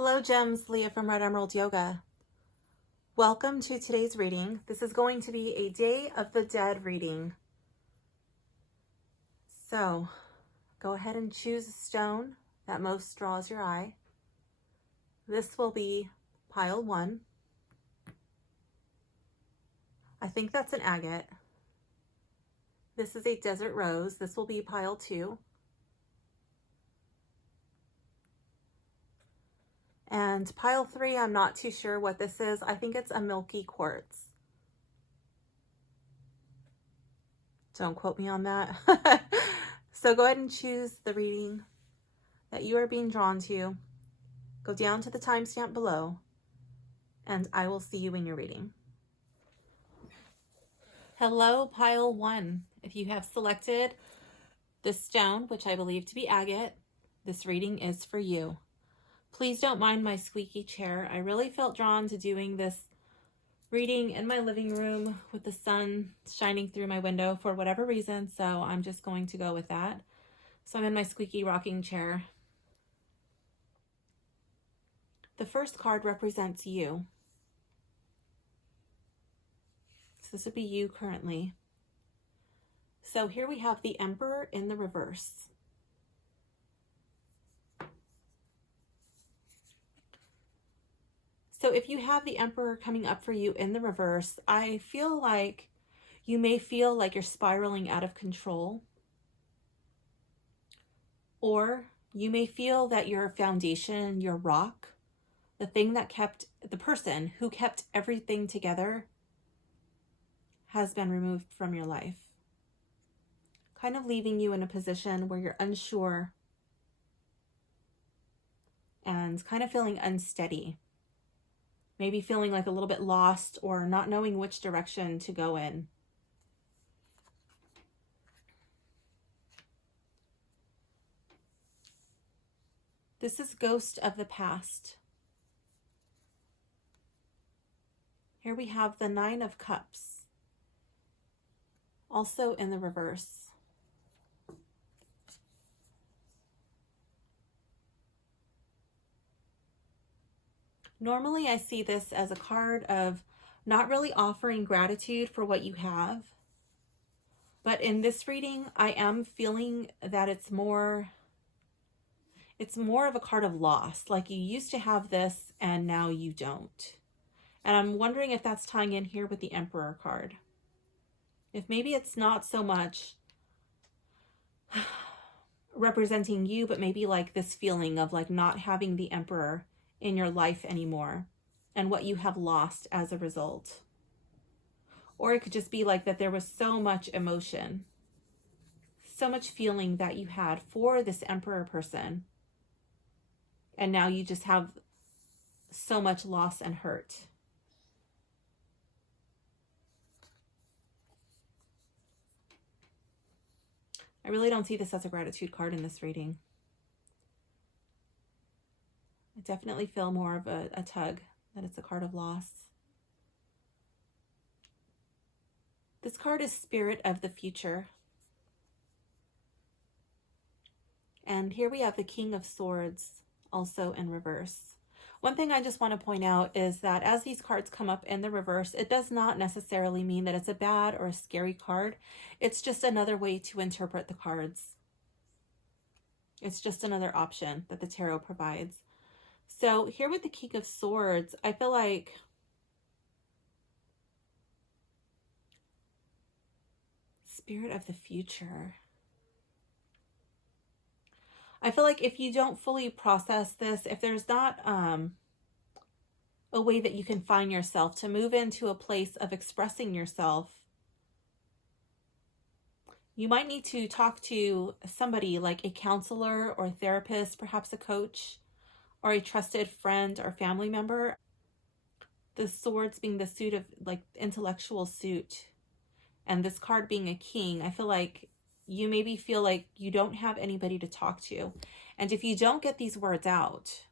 Hello Gems, Leah from Red Emerald Yoga. Welcome to today's reading. This is going to be a Day of the Dead reading. So go ahead and choose a stone that most draws your eye. This will be pile 1. I think that's an agate. This is a desert rose. This will be pile 2. And pile 3, I'm not too sure what this is. I think it's a milky quartz. Don't quote me on that. So go ahead and choose the reading that you are being drawn to. Go down to the timestamp below, and I will see you in your reading. Hello, pile 1. If you have selected this stone, which I believe to be agate, this reading is for you. Please don't mind my squeaky chair. I really felt drawn to doing this reading in my living room with the sun shining through my window for whatever reason, so I'm just going to go with that. So I'm in my squeaky rocking chair. The first card represents you. So this would be you currently. So here we have the Emperor in the reverse. So if you have the Emperor coming up for you in the reverse, I feel like you may feel like you're spiraling out of control. Or you may feel that your foundation, your rock, the thing that kept, the person who kept everything together has been removed from your life. Kind of leaving you in a position where you're unsure and kind of feeling unsteady. Maybe feeling like a little bit lost or not knowing which direction to go in. This is Ghost of the Past. Here we have the 9 of Cups, also in the reverse. Normally I see this as a card of not really offering gratitude for what you have. But in this reading, I am feeling that it's more of a card of loss. Like you used to have this and now you don't. And I'm wondering if that's tying in here with the Emperor card. If maybe it's not so much representing you, but maybe like this feeling of like not having the Emperor in your life anymore and what you have lost as a result. Or it could just be like that there was so much emotion, so much feeling that you had for this Emperor person, and now you just have so much loss and hurt. I really don't see this as a gratitude card in this reading. I definitely feel more of a tug, that it's a card of loss. This card is Spirit of the Future. And here we have the King of Swords, also in reverse. One thing I just want to point out is that as these cards come up in the reverse, it does not necessarily mean that it's a bad or a scary card. It's just another way to interpret the cards. It's just another option that the tarot provides. So here with the King of Swords, I feel like Spirit of the Future. I feel like if you don't fully process this, if there's not a way that you can find yourself to move into a place of expressing yourself, you might need to talk to somebody like a counselor or a therapist, perhaps a coach, or a trusted friend or family member. The swords being the suit of like intellectual suit, and this card being a king, I feel like you maybe feel like you don't have anybody to talk to. And if you don't get these words out,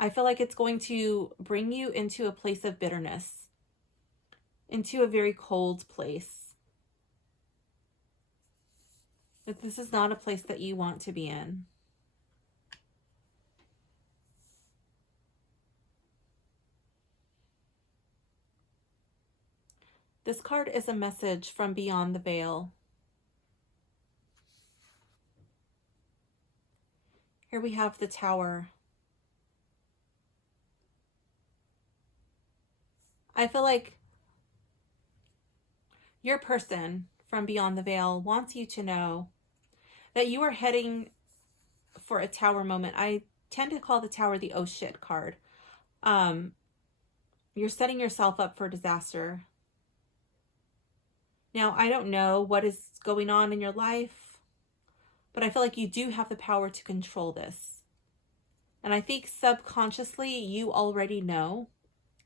I feel like it's going to bring you into a place of bitterness, into a very cold place. That this is not a place that you want to be in. This card is a message from beyond the veil. Here we have the Tower. I feel like your person from beyond the veil wants you to know that you are heading for a tower moment. I tend to call the Tower the oh shit card. You're setting yourself up for disaster. Now, I don't know what is going on in your life, but I feel like you do have the power to control this. And I think subconsciously you already know.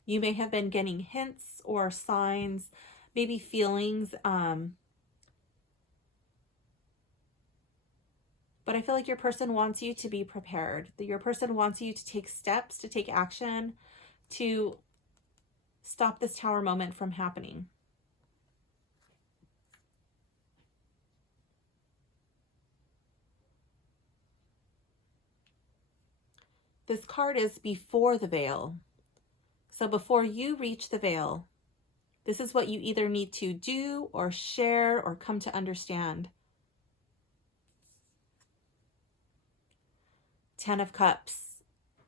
You may have been getting hints or signs, maybe feelings. But I feel like your person wants you to be prepared. That your person wants you to take steps, to take action, to stop this tower moment from happening. This card is before the veil. So before you reach the veil, this is what you either need to do or share or come to understand. 10 of Cups.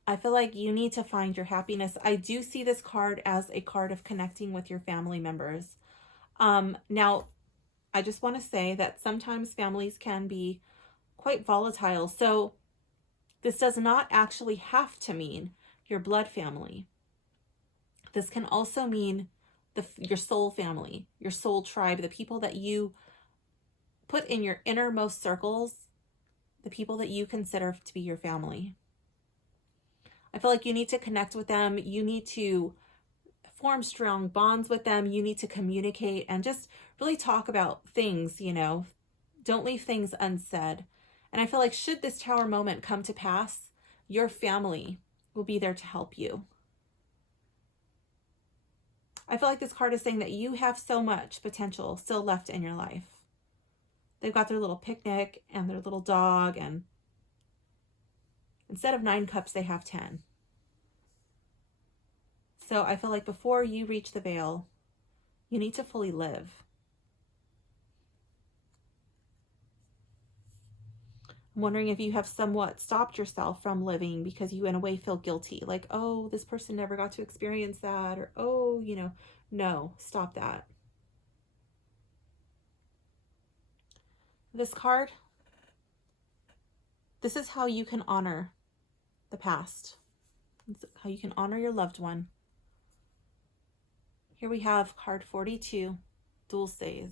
I feel like you need to find your happiness. I do see this card as a card of connecting with your family members. Now, I just want to say that sometimes families can be quite volatile. So this does not actually have to mean your blood family. This can also mean your soul family, your soul tribe, the people that you put in your innermost circles, the people that you consider to be your family. I feel like you need to connect with them. You need to form strong bonds with them. You need to communicate and just really talk about things, you know. Don't leave things unsaid. And I feel like should this tower moment come to pass, your family will be there to help you. I feel like this card is saying that you have so much potential still left in your life. They've got their little picnic and their little dog, and instead of 9 cups, they have 10. So I feel like before you reach the veil, you need to fully live. I'm wondering if you have somewhat stopped yourself from living because you in a way feel guilty. Like, oh, this person never got to experience that. Or, oh, you know, no, stop that. This card, this is how you can honor the past. It's how you can honor your loved one. Here we have card 42, Dulces.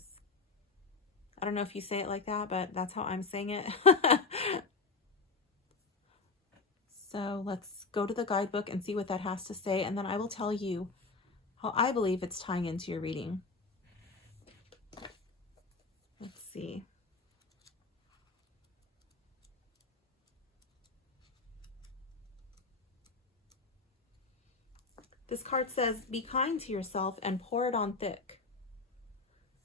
I don't know if you say it like that, but that's how I'm saying it. So let's go to the guidebook and see what that has to say, and then I will tell you how I believe it's tying into your reading. Let's see. This card says, be kind to yourself and pour it on thick.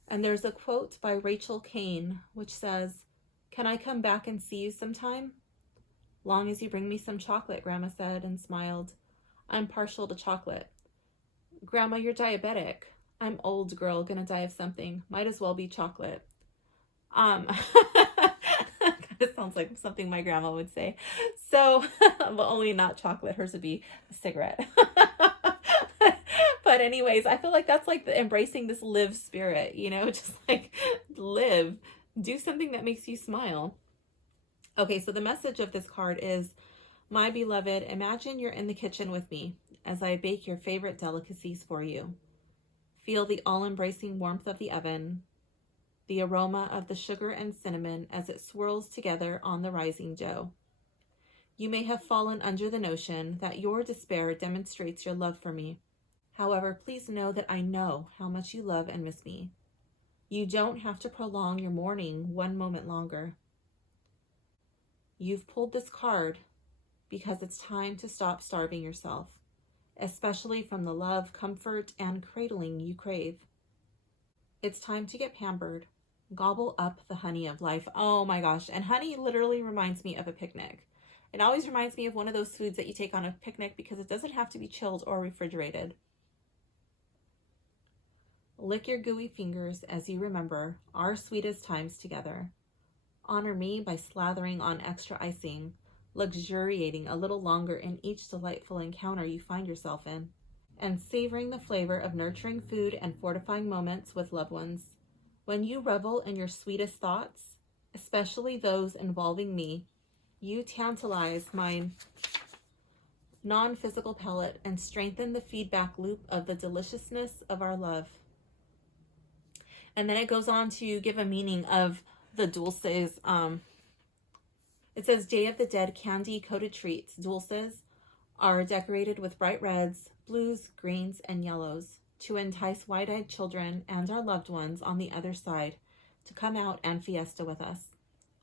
And there's a quote by Rachel Kane, which says, can I come back and see you sometime? Long as you bring me some chocolate, Grandma said and smiled. I'm partial to chocolate. Grandma, you're diabetic. I'm old girl, gonna die of something. Might as well be chocolate. It sounds like something my grandma would say. So, well, only not chocolate. Hers would be a cigarette. But anyways, I feel like that's like embracing this live spirit, you know, just like live, do something that makes you smile. Okay, so the message of this card is, my beloved, imagine you're in the kitchen with me as I bake your favorite delicacies for you. Feel the all-embracing warmth of the oven, the aroma of the sugar and cinnamon as it swirls together on the rising dough. You may have fallen under the notion that your despair demonstrates your love for me. However, please know that I know how much you love and miss me. You don't have to prolong your mourning one moment longer. You've pulled this card because it's time to stop starving yourself, especially from the love, comfort, and cradling you crave. It's time to get pampered. Gobble up the honey of life. Oh my gosh. And honey literally reminds me of a picnic. It always reminds me of one of those foods that you take on a picnic because it doesn't have to be chilled or refrigerated. Lick your gooey fingers as you remember our sweetest times together. Honor me by slathering on extra icing, luxuriating a little longer in each delightful encounter you find yourself in, and savoring the flavor of nurturing food and fortifying moments with loved ones. When you revel in your sweetest thoughts, especially those involving me, you tantalize my non-physical palate and strengthen the feedback loop of the deliciousness of our love. And then it goes on to give a meaning of the dulces. It says Day of the Dead candy-coated treats, dulces, are decorated with bright reds, blues, greens, and yellows to entice wide-eyed children and our loved ones on the other side to come out and fiesta with us.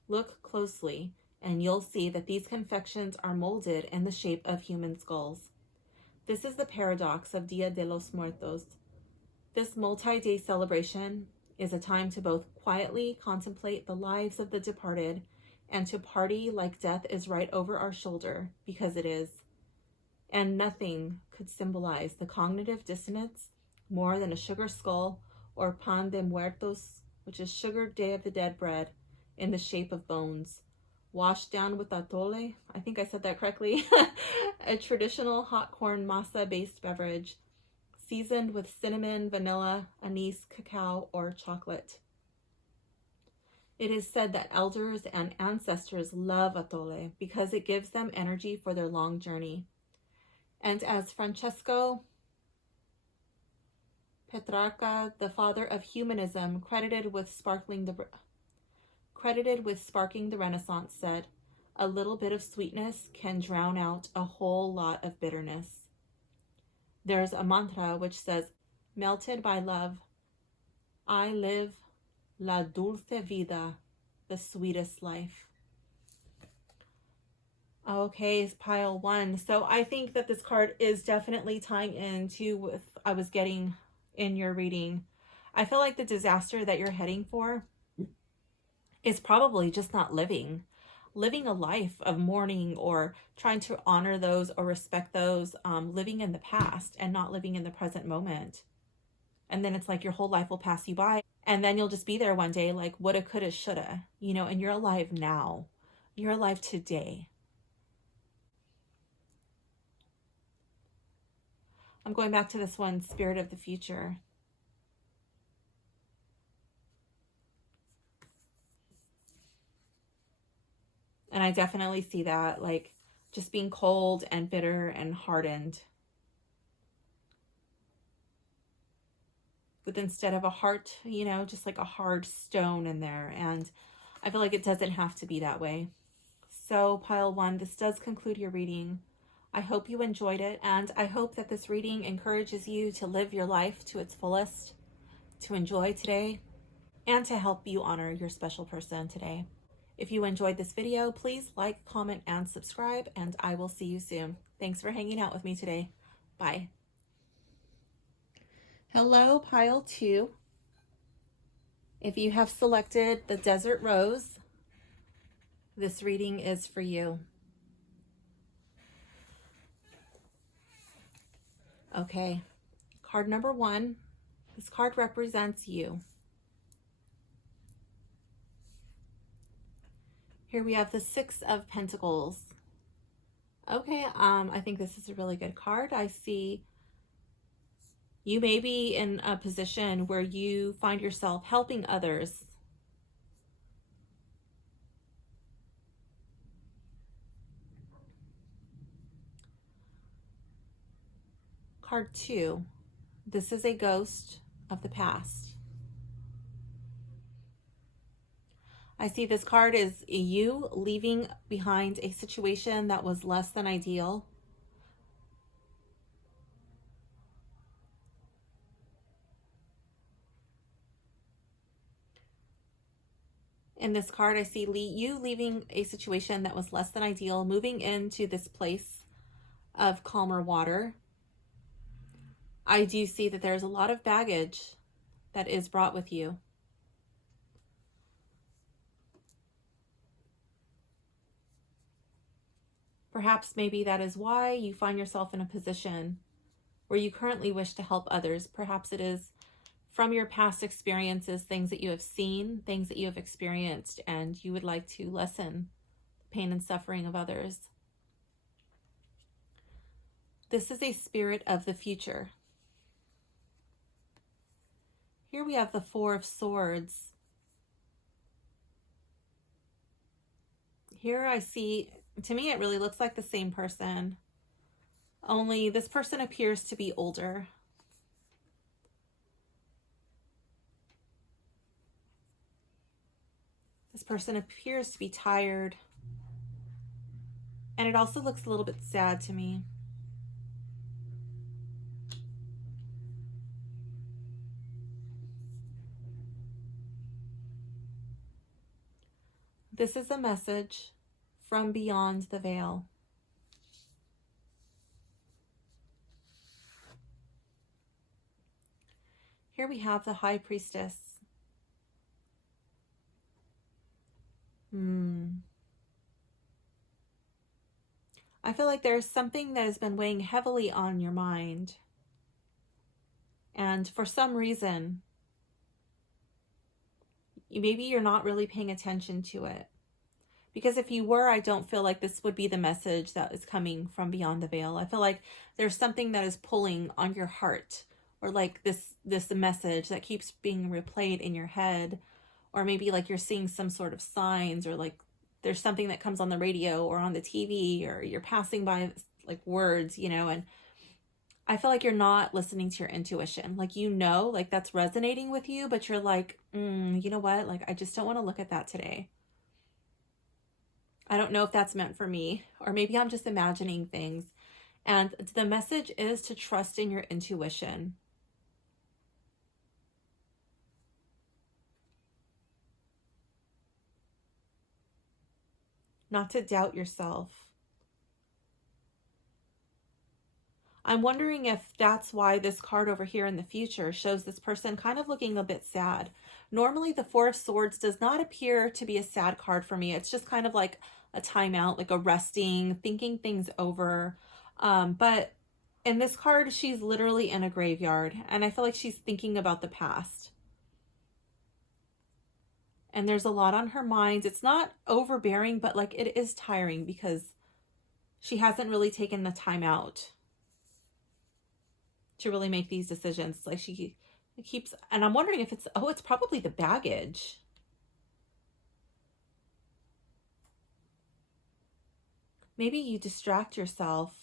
Look closely, and you'll see that these confections are molded in the shape of human skulls. This is the paradox of Dia de los Muertos. This multi-day celebration is a time to both quietly contemplate the lives of the departed and to party like death is right over our shoulder, because it is. And nothing could symbolize the cognitive dissonance more than a sugar skull or pan de muertos, which is sugared Day of the Dead bread in the shape of bones, washed down with atole, I think I said that correctly, a traditional hot corn masa-based beverage, seasoned with cinnamon, vanilla, anise, cacao, or chocolate. It is said that elders and ancestors love atole because it gives them energy for their long journey. And as Francesco Petrarca, the father of humanism, credited with sparking the Renaissance, said, "A little bit of sweetness can drown out a whole lot of bitterness." There's a mantra which says, "Melted by love, I live la dulce vida, the sweetest life." Okay, it's pile one. So I think that this card is definitely tying into what I was getting in your reading. I feel like the disaster that you're heading for is probably just not living a life of mourning or trying to honor those or respect those, living in the past and not living in the present moment. And then it's like your whole life will pass you by, and then you'll just be there one day like woulda, coulda, shoulda, and you're alive now. You're alive today. I'm going back to this one, Spirit of the Future. And I definitely see that, like, just being cold and bitter and hardened. With instead of a heart, just like a hard stone in there. And I feel like it doesn't have to be that way. So, pile one, this does conclude your reading. I hope you enjoyed it, and I hope that this reading encourages you to live your life to its fullest, to enjoy today, and to help you honor your special person today. If you enjoyed this video, please like, comment, and subscribe, and I will see you soon. Thanks for hanging out with me today. Bye. Hello, pile two. If you have selected the Desert Rose, this reading is for you. Okay, card number one. This card represents you. Here we have the Six of Pentacles. Okay, I think this is a really good card. I see you may be in a position where you find yourself helping others. Card two, this is a ghost of the past. I see this card is you leaving behind a situation that was less than ideal. In this card, I see you leaving a situation that was less than ideal, moving into this place of calmer water. I do see that there's a lot of baggage that is brought with you. Perhaps maybe that is why you find yourself in a position where you currently wish to help others. Perhaps it is from your past experiences, things that you have seen, things that you have experienced, and you would like to lessen the pain and suffering of others. This is a spirit of the future. Here we have the Four of Swords. Here I see, to me, it really looks like the same person, only this person appears to be older. This person appears to be tired. And it also looks a little bit sad to me. This is a message from beyond the veil. Here we have the High Priestess. I feel like there's something that has been weighing heavily on your mind. And for some reason, maybe you're not really paying attention to it. Because if you were, I don't feel like this would be the message that is coming from beyond the veil. I feel like there's something that is pulling on your heart, or like this message that keeps being replayed in your head, or maybe like you're seeing some sort of signs, or like there's something that comes on the radio or on the TV, or you're passing by like words, and I feel like you're not listening to your intuition. Like, like that's resonating with you, but you're like, you know what? Like, I just don't want to look at that today. I don't know if that's meant for me, or maybe I'm just imagining things. And the message is to trust in your intuition. Not to doubt yourself. I'm wondering if that's why this card over here in the future shows this person kind of looking a bit sad. Normally, the Four of Swords does not appear to be a sad card for me. It's just kind of like a timeout, like a resting, thinking things over. But in this card, she's literally in a graveyard, and I feel like she's thinking about the past. And there's a lot on her mind. It's not overbearing, but like it is tiring because she hasn't really taken the time out to really make these decisions. Like she keeps, and I'm wondering if it's probably the baggage. Maybe you distract yourself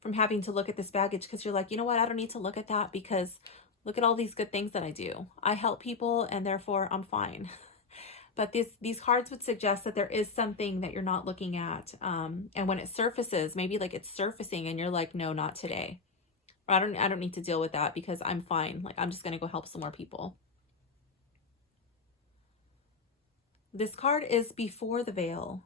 from having to look at this baggage because you're like, you know what? I don't need to look at that because look at all these good things that I do. I help people and therefore I'm fine. But these cards would suggest that there is something that you're not looking at. And when it surfaces, maybe like it's surfacing and you're like, no, not today. Or I don't need to deal with that because I'm fine. Like, I'm just going to go help some more people. This card is before the veil.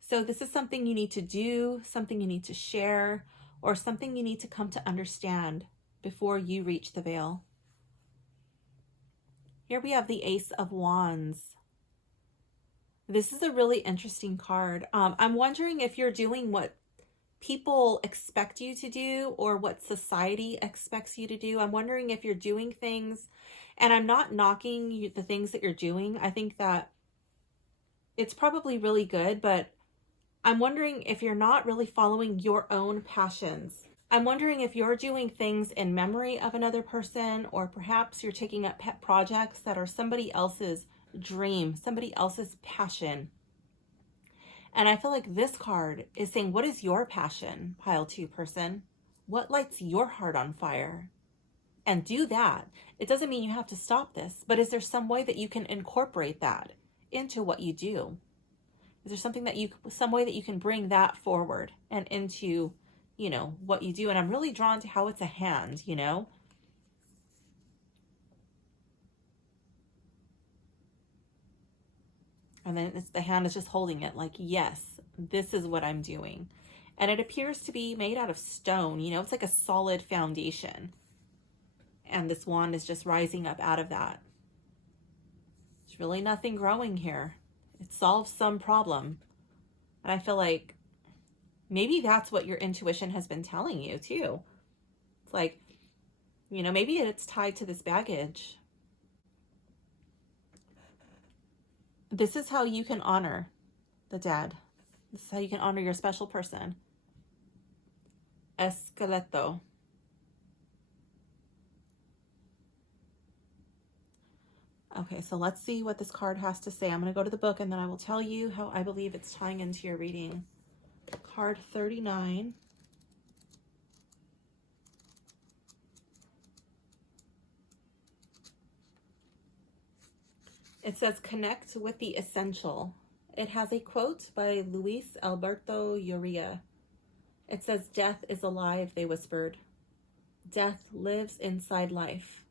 So this is something you need to do, something you need to share, or something you need to come to understand before you reach the veil. Here we have the Ace of Wands. This is a really interesting card. I'm wondering if you're doing what people expect you to do or what society expects you to do. I'm wondering if you're doing things, and I'm not knocking the things that you're doing. I think that it's probably really good, but I'm wondering if you're not really following your own passions. I'm wondering if you're doing things in memory of another person, or perhaps you're taking up pet projects that are somebody else's dream, somebody else's passion. And I feel like this card is saying, what is your passion, pile 2 person? What lights your heart on fire? And do that. It doesn't mean you have to stop this, but is there some way that you can incorporate that into what you do? Is there some way that you can bring that forward and into, what you do? And I'm really drawn to how it's a hand, And then the hand is just holding it like, yes, this is what I'm doing. And it appears to be made out of stone, it's like a solid foundation. And this wand is just rising up out of that. There's really nothing growing here. It solves some problem. And I feel like maybe that's what your intuition has been telling you too. It's like, Maybe it's tied to this baggage. This is how you can honor the dead. This is how you can honor your special person. Esqueleto. Okay, so let's see what this card has to say. I'm going to go to the book and then I will tell you how I believe it's tying into your reading. Card 39. It says, connect with the essential. It has a quote by Luis Alberto Urrea. It says, death is alive, they whispered. Death lives inside life.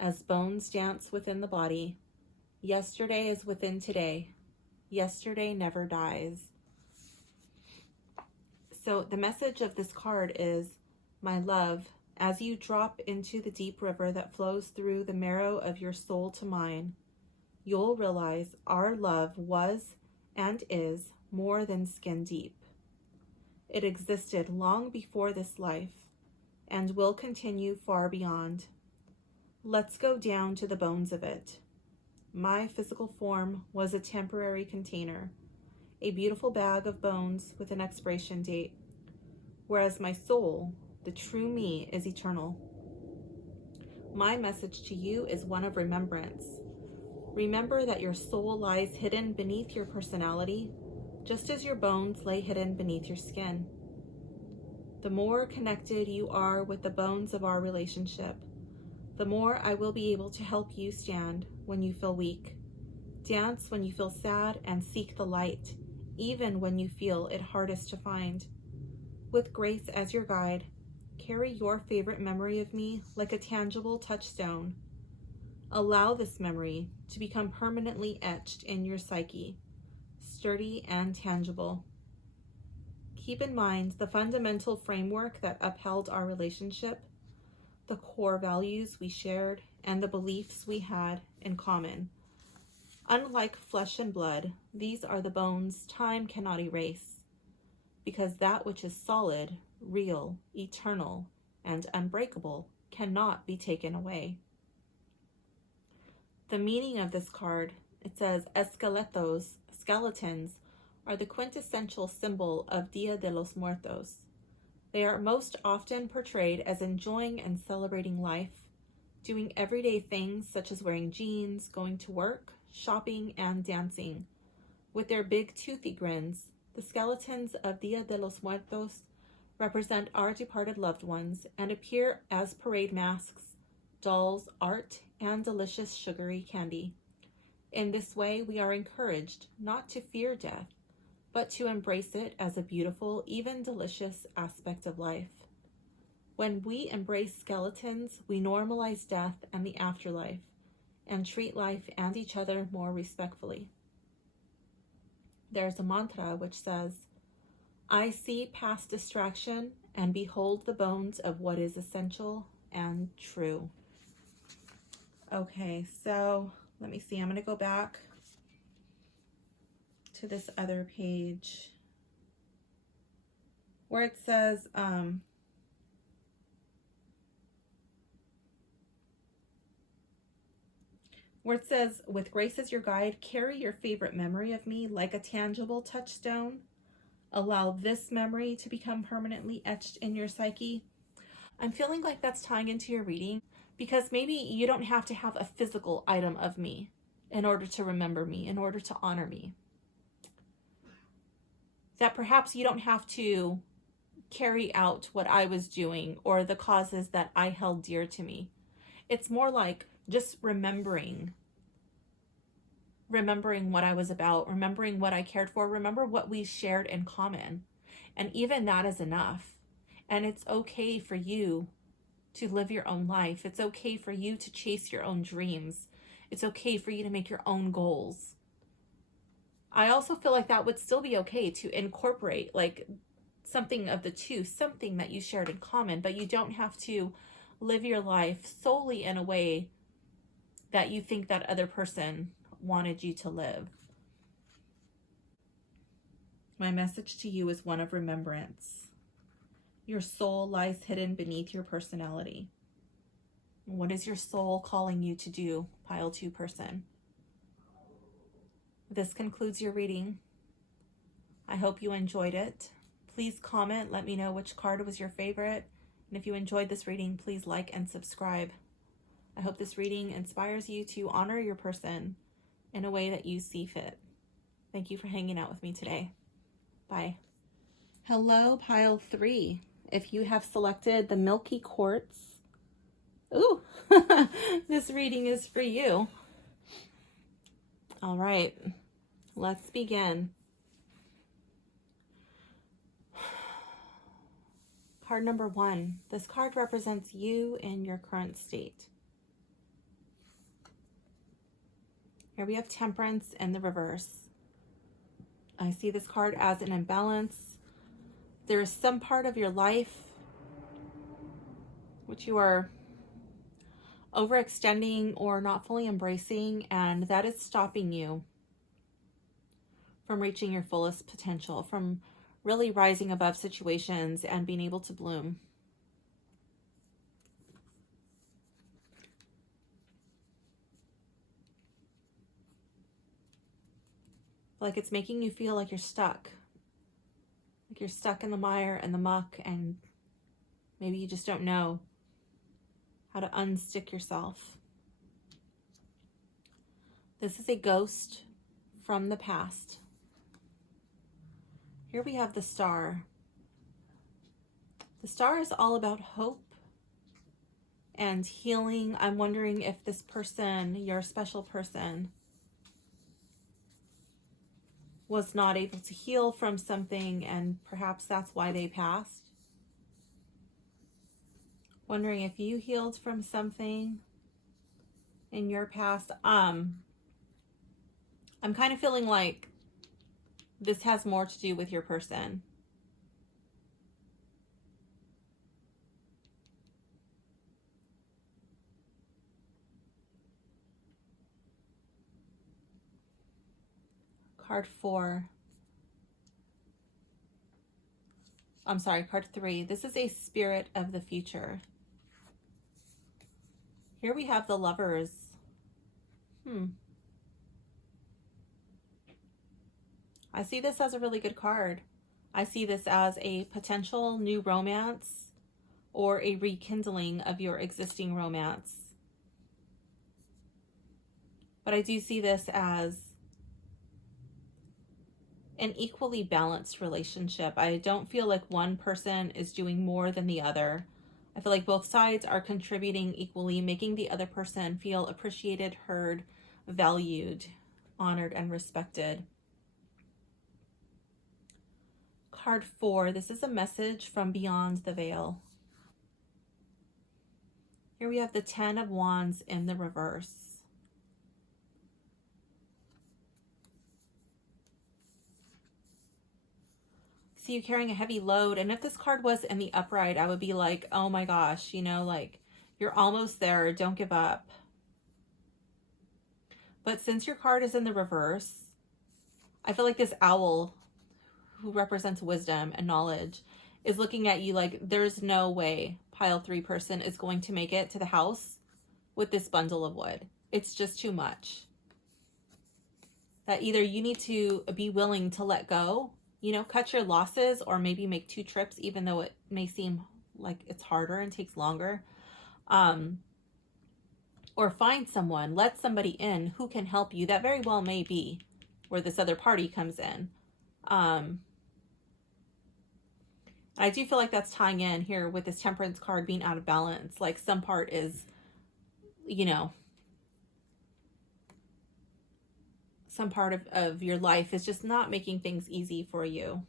As bones dance within the body, yesterday is within today. Yesterday never dies. So the message of this card is, my love, as you drop into the deep river that flows through the marrow of your soul to mine, you'll realize our love was and is more than skin deep. It existed long before this life and will continue far beyond. Let's go down to the bones of it. My physical form was a temporary container, a beautiful bag of bones with an expiration date, whereas my soul, the true me, is eternal. My message to you is one of remembrance. Remember that your soul lies hidden beneath your personality, just as your bones lay hidden beneath your skin. The more connected you are with the bones of our relationship, the more I will be able to help you stand when you feel weak, dance when you feel sad, and seek the light, even when you feel it hardest to find. With grace as your guide, carry your favorite memory of me like a tangible touchstone. Allow this memory to become permanently etched in your psyche, sturdy and tangible. Keep in mind the fundamental framework that upheld our relationship, the core values we shared, and the beliefs we had in common. Unlike flesh and blood, these are the bones time cannot erase, because that which is solid, real, eternal, and unbreakable cannot be taken away. The meaning of this card, it says, esqueletos, skeletons, are the quintessential symbol of Dia de los Muertos. They are most often portrayed as enjoying and celebrating life, doing everyday things such as wearing jeans, going to work, shopping, and dancing. With their big toothy grins, the skeletons of Dia de los Muertos represent our departed loved ones and appear as parade masks, dolls, art, and delicious sugary candy. In this way, we are encouraged not to fear death, but to embrace it as a beautiful, even delicious aspect of life. When we embrace skeletons, we normalize death and the afterlife, and treat life and each other more respectfully. There's a mantra which says, I see past distraction and behold the bones of what is essential and true. Okay, so let me see. I'm going to go back to this other page where it says, with grace as your guide, carry your favorite memory of me like a tangible touchstone. Allow this memory to become permanently etched in your psyche. I'm feeling like that's tying into your reading because maybe you don't have to have a physical item of me in order to remember me, in order to honor me. That perhaps you don't have to carry out what I was doing or the causes that I held dear to me. It's more like just remembering what I was about, remembering what I cared for, remember what we shared in common. And even that is enough. And it's okay for you to live your own life. It's okay for you to chase your own dreams. It's okay for you to make your own goals. I also feel like that would still be okay to incorporate like something of the two, something that you shared in common, but you don't have to live your life solely in a way that you think that other person wanted you to live. My message to you is one of remembrance. Your soul lies hidden beneath your personality. What is your soul calling you to do, pile 2 person? This concludes your reading. I hope you enjoyed it. Please comment, let me know which card was your favorite. And if you enjoyed this reading, please like and subscribe. I hope this reading inspires you to honor your person in a way that you see fit. Thank you for hanging out with me today. Bye. Hello, pile 3. If you have selected the Milky Quartz, ooh, this reading is for you. All right, let's begin. Card number 1. This card represents you in your current state. Here we have Temperance in the reverse. I see this card as an imbalance. There is some part of your life which you are overextending or not fully embracing, and that is stopping you from reaching your fullest potential, from really rising above situations and being able to bloom. Like it's making you feel like you're stuck. Like you're stuck in the mire and the muck, and maybe you just don't know how to unstick yourself. This is a ghost from the past. Here we have the Star. The Star is all about hope and healing. I'm wondering if this person, your special person, was not able to heal from something, and perhaps that's why they passed. Wondering if you healed from something in your past. I'm kind of feeling like this has more to do with your person. Card 4. I'm sorry, card 3. This is a spirit of the future. Here we have the Lovers. I see this as a really good card. I see this as a potential new romance or a rekindling of your existing romance. But I do see this as an equally balanced relationship. I don't feel like one person is doing more than the other. I feel like both sides are contributing equally, making the other person feel appreciated, heard, valued, honored, and respected. Card 4. This is a message from beyond the veil. Here we have the 10 of Wands in the reverse. See you carrying a heavy load, and if this card was in the upright, I would be like, oh my gosh, you know, like you're almost there, don't give up. But since your card is in the reverse, I feel like this owl, who represents wisdom and knowledge, is looking at you like there's no way pile 3 person is going to make it to the house with this bundle of wood. It's just too much. That either you need to be willing to let go, you know, cut your losses, or maybe make 2 trips, even though it may seem like it's harder and takes longer. Or find someone, let somebody in who can help you. That very well may be where this other party comes in. I do feel like that's tying in here with this Temperance card being out of balance. Like some part is, you know, some part of your life is just not making things easy for you.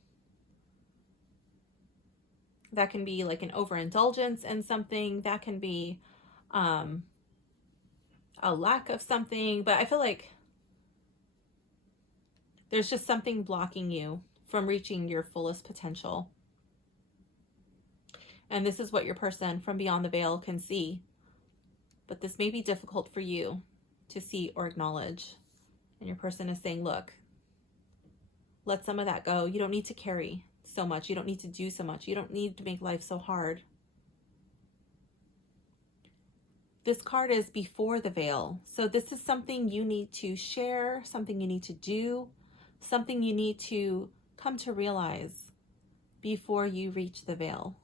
That can be like an overindulgence in something. That can be a lack of something. But I feel like there's just something blocking you from reaching your fullest potential. And this is what your person from beyond the veil can see. But this may be difficult for you to see or acknowledge. And your person is saying, look, let some of that go. You don't need to carry so much. You don't need to do so much. You don't need to make life so hard. This card is before the veil. So this is something you need to share, something you need to do, something you need to come to realize before you reach the veil.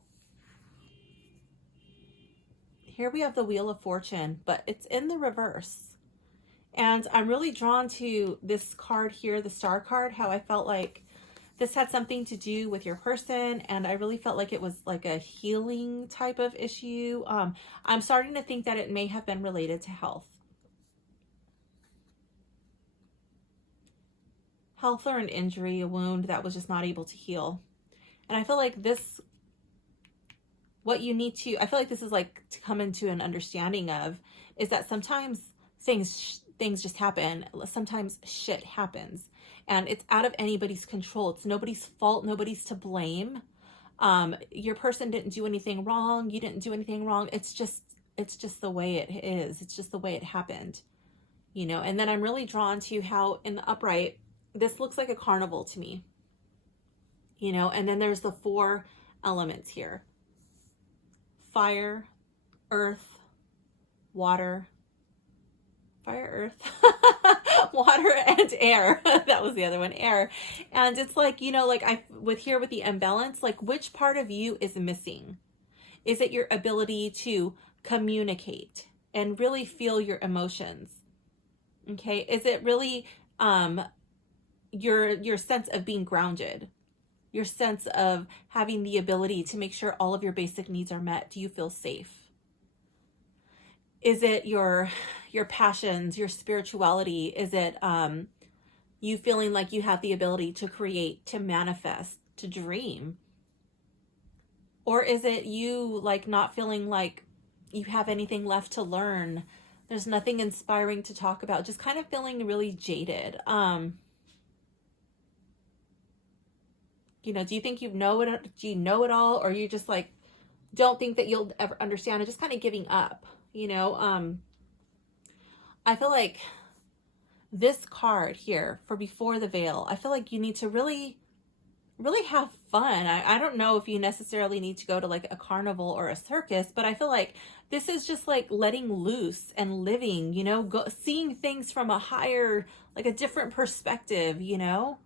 Here we have the Wheel of Fortune, but it's in the reverse. And I'm really drawn to this card here, the Star card, how I felt like this had something to do with your person, and I really felt like it was like a healing type of issue. I'm starting to think that it may have been related to health. Health or an injury, a wound that was just not able to heal. And I feel like this, what you need to, I feel like this is like to come into an understanding of, is that sometimes things just happen. Sometimes shit happens. And it's out of anybody's control. It's nobody's fault. Nobody's to blame. Your person didn't do anything wrong. You didn't do anything wrong. It's just the way it is. It's just the way it happened, you know? And then I'm really drawn to how in the upright, this looks like a carnival to me, you know? And then there's the 4 elements here: fire, earth, water, water, and air. That was the other one, air. And it's like, you know, like with the imbalance, like which part of you is missing? Is it your ability to communicate and really feel your emotions? Okay. Is it really your sense of being grounded? Your sense of having the ability to make sure all of your basic needs are met? Do you feel safe? Is it your passions, your spirituality? Is it you feeling like you have the ability to create, to manifest, to dream? Or is it you like not feeling like you have anything left to learn? There's nothing inspiring to talk about, just kind of feeling really jaded. You know, do you think you know it? Do you know it all? Or you just like don't think that you'll ever understand and just kind of giving up? You know, I feel like this card here for before the veil, I feel like you need to really, really have fun. I don't know if you necessarily need to go to like a carnival or a circus, but I feel like this is just like letting loose and living, you know, seeing things from a higher, like a different perspective, you know,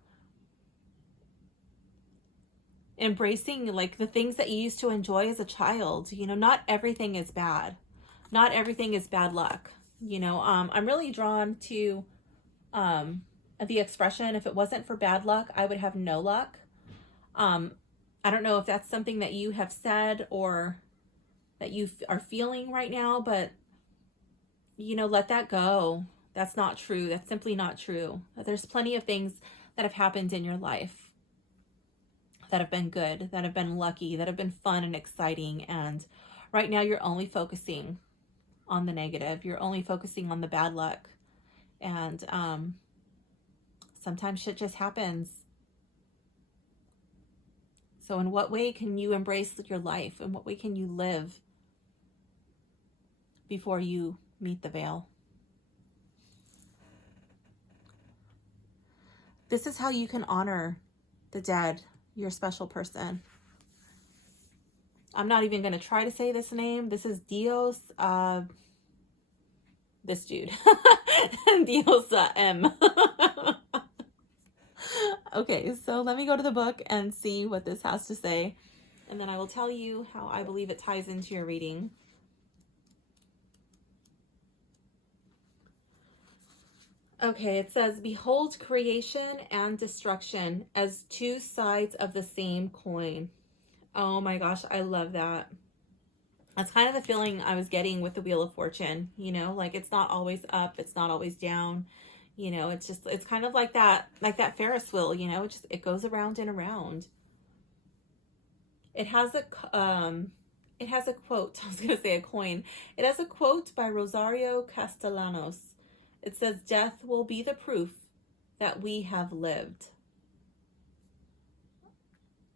embracing like the things that you used to enjoy as a child. You know, not everything is bad. Not everything is bad luck. You know, I'm really drawn to the expression, if it wasn't for bad luck, I would have no luck. I don't know if that's something that you have said or that you are feeling right now, but, you know, let that go. That's not true. That's simply not true. There's plenty of things that have happened in your life that have been good, that have been lucky, that have been fun and exciting. And right now you're only focusing on the negative. You're only focusing on the bad luck. And sometimes shit just happens. So in what way can you embrace your life? In what way can you live before you meet the veil? This is how you can honor the dead, your special person. I'm not even going to try to say this name. This is Dios, this dude. Dios M. Okay, so let me go to the book and see what this has to say. And then I will tell you how I believe it ties into your reading. Okay, it says, behold creation and destruction as 2 sides of the same coin. Oh my gosh, I love that. That's kind of the feeling I was getting with the Wheel of Fortune, you know, like it's not always up, it's not always down, you know, it's kind of like that Ferris wheel, you know, it goes around and around. It has a quote, I was going to say a coin. It has a quote by Rosario Castellanos. It says, death will be the proof that we have lived.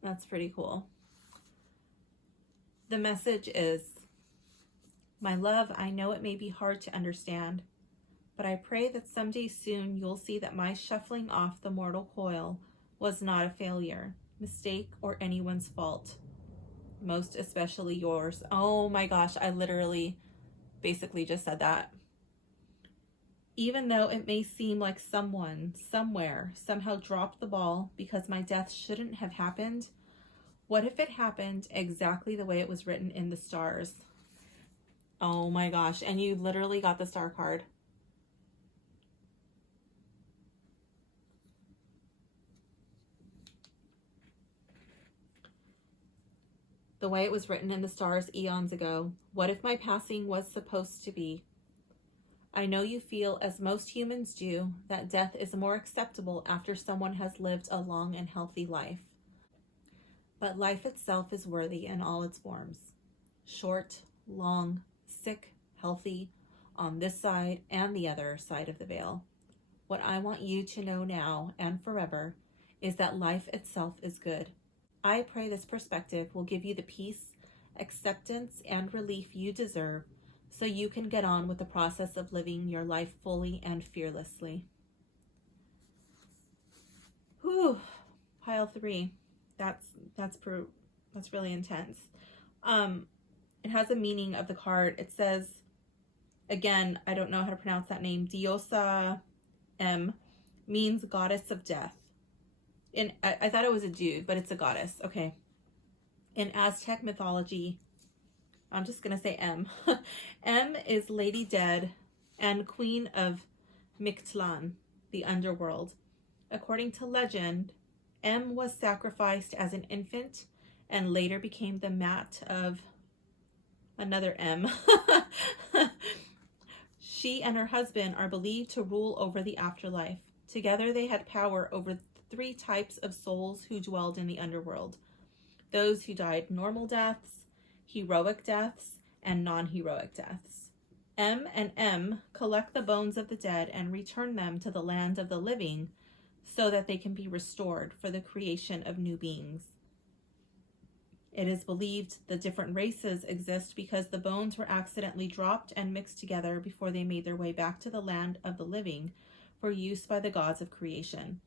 That's pretty cool. The message is, my love, I know it may be hard to understand, but I pray that someday soon you'll see that my shuffling off the mortal coil was not a failure, mistake, or anyone's fault. Most especially yours. Oh my gosh, I literally basically just said that. Even though it may seem like someone, somewhere, somehow dropped the ball because my death shouldn't have happened, what if it happened exactly the way it was written in the stars? Oh my gosh, and you literally got the star card. The way it was written in the stars eons ago. What if my passing was supposed to be? I know you feel, as most humans do, that death is more acceptable after someone has lived a long and healthy life. But life itself is worthy in all its forms. Short, long, sick, healthy, on this side and the other side of the veil. What I want you to know now and forever is that life itself is good. I pray this perspective will give you the peace, acceptance, and relief you deserve so you can get on with the process of living your life fully and fearlessly. Whew, pile 3. That's really intense. It has a meaning of the card. It says, again, I don't know how to pronounce that name. Diosa M means goddess of death. I thought it was a dude, but it's a goddess. Okay. In Aztec mythology, I'm just going to say M. M is Lady Dead and Queen of Mictlan, the underworld. According to legend, M was sacrificed as an infant and later became the mat of another M. She and her husband are believed to rule over the afterlife. Together they had power over 3 types of souls who dwelled in the underworld. Those who died normal deaths, heroic deaths, and non-heroic deaths. M and M collect the bones of the dead and return them to the land of the living so that they can be restored for the creation of new beings. It is believed the different races exist because the bones were accidentally dropped and mixed together before they made their way back to the land of the living for use by the gods of creation.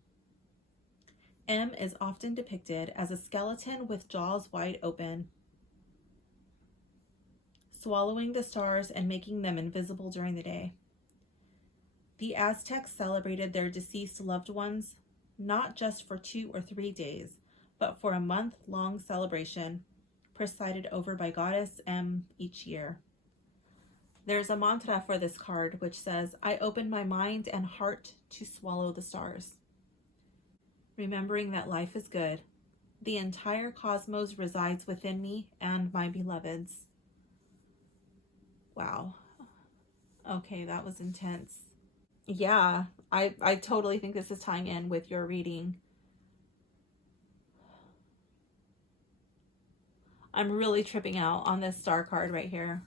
M is often depicted as a skeleton with jaws wide open, swallowing the stars and making them invisible during the day. The Aztecs celebrated their deceased loved ones not just for 2 or 3 days, but for a month-long celebration presided over by Goddess M each year. There's a mantra for this card which says, I open my mind and heart to swallow the stars. Remembering that life is good, the entire cosmos resides within me and my beloveds. Wow. Okay, that was intense. Yeah, I totally think this is tying in with your reading. I'm really tripping out on this star card right here.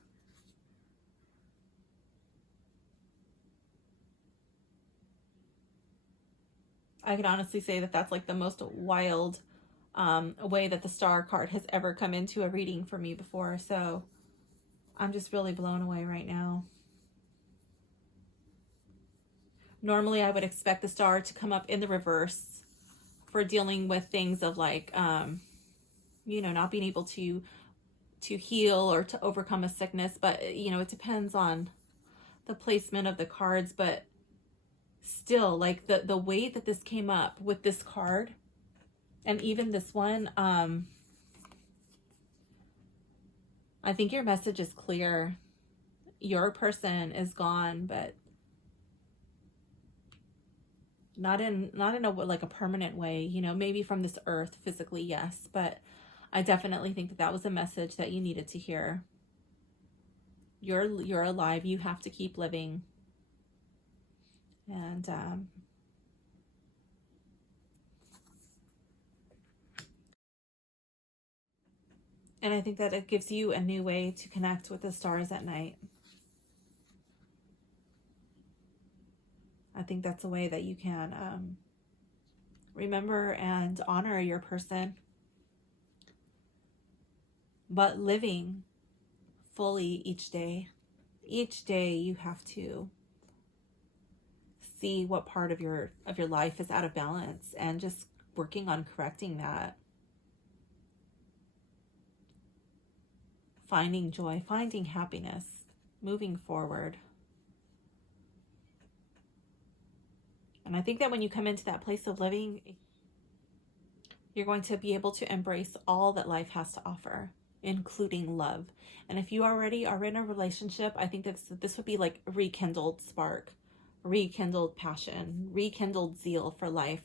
I can honestly say that that's like the most wild way that the star card has ever come into a reading for me before. So I'm just really blown away right now. Normally I would expect the star to come up in the reverse for dealing with things of like, not being able to heal or to overcome a sickness. But, it depends on the placement of the cards. But still, like the way that this came up with this card and even this one, I think your message is clear. Your person is gone, but not in a like a permanent way, maybe from this earth physically, yes, but I definitely think that was a message that you needed to hear. You're alive. You have to keep living. And I think that it gives you a new way to connect with the stars at night. I think that's a way that you can remember and honor your person, but living fully each day. Each day you have to see what part of your life is out of balance and just working on correcting that. Finding joy, finding happiness. moving forward. And I think that when you come into that place of living, you're going to be able to embrace all that life has to offer, including love. And if you already are in a relationship, I think that this would be like a rekindled spark, rekindled passion, rekindled zeal for life.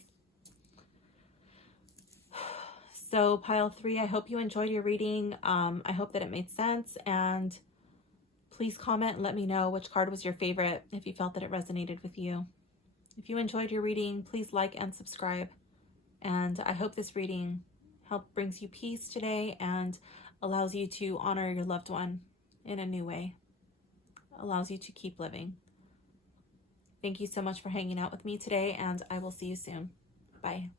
So pile 3, I hope you enjoyed your reading. I hope that it made sense, and please comment and let me know which card was your favorite if you felt that it resonated with you. If you enjoyed your reading, please like and subscribe. And I hope this reading brings you peace today and allows you to honor your loved one in a new way, allows you to keep living. Thank you so much for hanging out with me today, and I will see you soon. Bye.